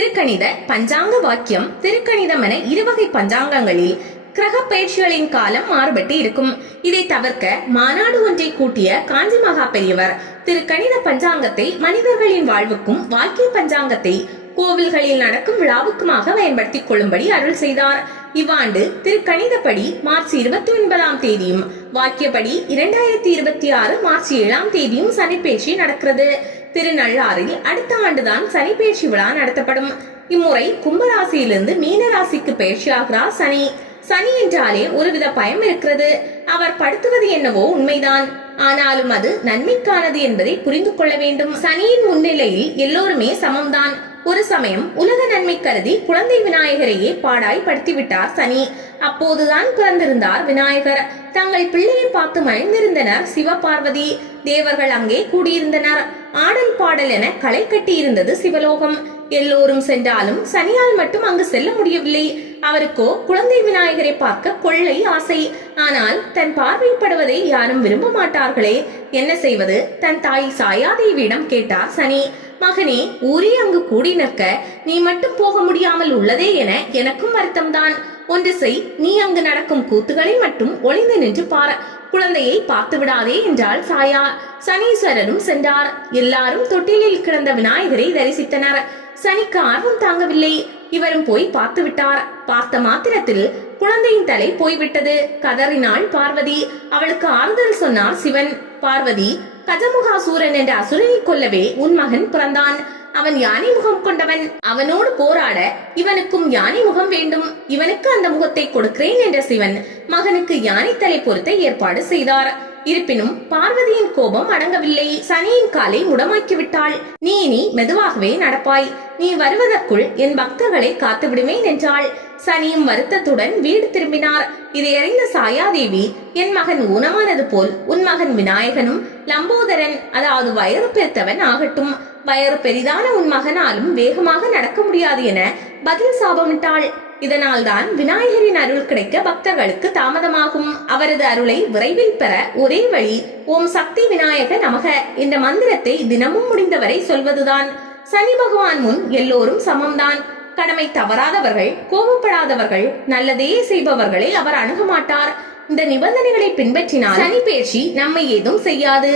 திருக்கணித பஞ்சாங்க வாக்கியம். திருக்கணிதம் என இருவகை பஞ்சாங்கங்களில் கிரக பயிற்சிகளின் காலம் மாறுபட்டு இருக்கும். இதை தவிர்க்க மாநாடு ஒன்றை கூட்டிய காஞ்சி மகா பெரியவர் திருக்கணித பஞ்சாங்கத்தை மனிதர்களின் வாழ்வுக்கும், வாழ்க்கை பஞ்சாங்கத்தை கோவில்களில் நடக்கும் விழாவுக்குமாக பயன்படுத்திக் கொள்ளும்படி அருள் செய்தார். இவ்வாண்டு திருக்கணிதப்படி மார்ச் 29ஆம் தேதியும், வாக்கியப்படி 2026 மார்ச் 7ஆம் தேதியும் சனிப்பெயர்ச்சி நடக்கிறது. திருநள்ளாறில் அடுத்த ஆண்டுதான் சனிப்பெயர்ச்சி விழா நடத்தப்படும். இம்முறை கும்பராசியிலிருந்து மீன ராசிக்கு பயிற்சியாகிறார் சனி. சனி என்றாலே ஒருவித பயம் இருக்கிறது. அவர் படுத்துவது என்னவோ உண்மைதான், ஆனாலும் அது நன்மைக்கானது என்பதை புரிந்து கொள்ள வேண்டும். சனியின் முன்னிலையில் எல்லோருமே சமம்தான். ஒரு சமயம் உலக நன்மை கருதி குழந்தை விநாயகரையே பாடாய் படுத்திவிட்டார் சனி. அப்போதுதான் பிறந்திருந்தார் விநாயகர். தங்கள் பிள்ளையை பார்த்து மகிழ்ந்திருந்தனர் சிவபார்வதி. தேவர்கள் அங்கே கூடியிருந்தனர். ஆடல் பாடல் என களை கட்டி இருந்தது சிவலோகம். எல்லோரும் சென்றாலும் சனியால் மட்டும் அங்கு செல்ல முடியவில்லை. அவருக்கோ குழந்தை விநாயகரை பார்க்க கொள்ளை ஆசை. ஆனால் தன் பார்வைப்படுவதை யாரும் விரும்ப மாட்டார்களே, என்ன செய்வது? தன் தாய் சாயாதேவியிடம் கேட்டார் சனி. மகனே, ஊரே அங்கு கூடி நிற்க நீ மட்டும் போக முடியாமல் உள்ளதே என எனக்கும் வருத்தம்தான். ஒன்று செய், நீ அங்கு நடக்கும் கூத்துகளை மட்டும் ஒளிந்து நின்று பார். குழந்தையை பார்த்து விடாதே என்றாள் சாயா. சனீஸ்வரரும் சென்றார். எல்லாரும் தொட்டிலில் கிடந்த விநாயகரை தரிசித்தனர். சனிக்கு ஆர்வம் தாங்கவில்லை. இவரும் போய் பார்த்து விட்டார். பார்த்த மாத்திரத்தில் குழந்தையின் தலை போய்விட்டது. கதறினாள் பார்வதி. அவளுக்கு ஆறுதல் சொன்னார் சிவன். பார்வதி, கஜமுகாசூரன் என்ற அசுரனை கொல்லவே உன் மகன் பிறந்தான். அவன் யானை முகம் கொண்டவன். அவனோடு போராட இவனுக்கும் யானை முகம் வேண்டும். இவனுக்கு அந்த முகத்தை கொடுக்கிறேன் என்ற சிவன் மகனுக்கு யானை தலை பொருத்த ஏற்பாடு செய்தார். இருப்பினும் பார்வதியின் கோபம் அடங்கவில்லை. சனியின் காலை முடமாக்கி விட்டாள். நீ இனி மெதுவாகவே நடப்பாய். நீ வருவதற்குள் என் பக்தர்களை காத்து விடுவேன் என்றாள். சனியும் வருத்தத்துடன் வீடு திரும்பினார். இதை அறிந்த சாயாதேவி, என் மகன் ஊனமானது போல் உன் மகன் விநாயகனும் லம்போதரன், அதாவது வயறு பெருத்தவன் ஆகட்டும். வயறு பெரிதான உன் மகனாலும் வேகமாக நடக்க முடியாது என பதில் சாபமிட்டாள். இதனால்தான் விநாயகரின் அருள் கிடைக்க பக்தர்களுக்கு தாமதமாகும். அவரது அருளை விரைவில் பெற ஒரே வழி ஓம் சக்தி விநாயக நமக என்ற மந்திரத்தை தினமும் முடிந்தவரை சொல்வதுதான். சனி பகவான் முன் எல்லோரும் சமம்தான். கடமை தவறாதவர்கள், கோபப்படாதவர்கள், நல்லதே செய்பவர்களை அவர் அணுக மாட்டார். இந்த நிபந்தனைகளை பின்பற்றினால் சனி பெயர்ச்சி நம்மை ஏதும் செய்யாது.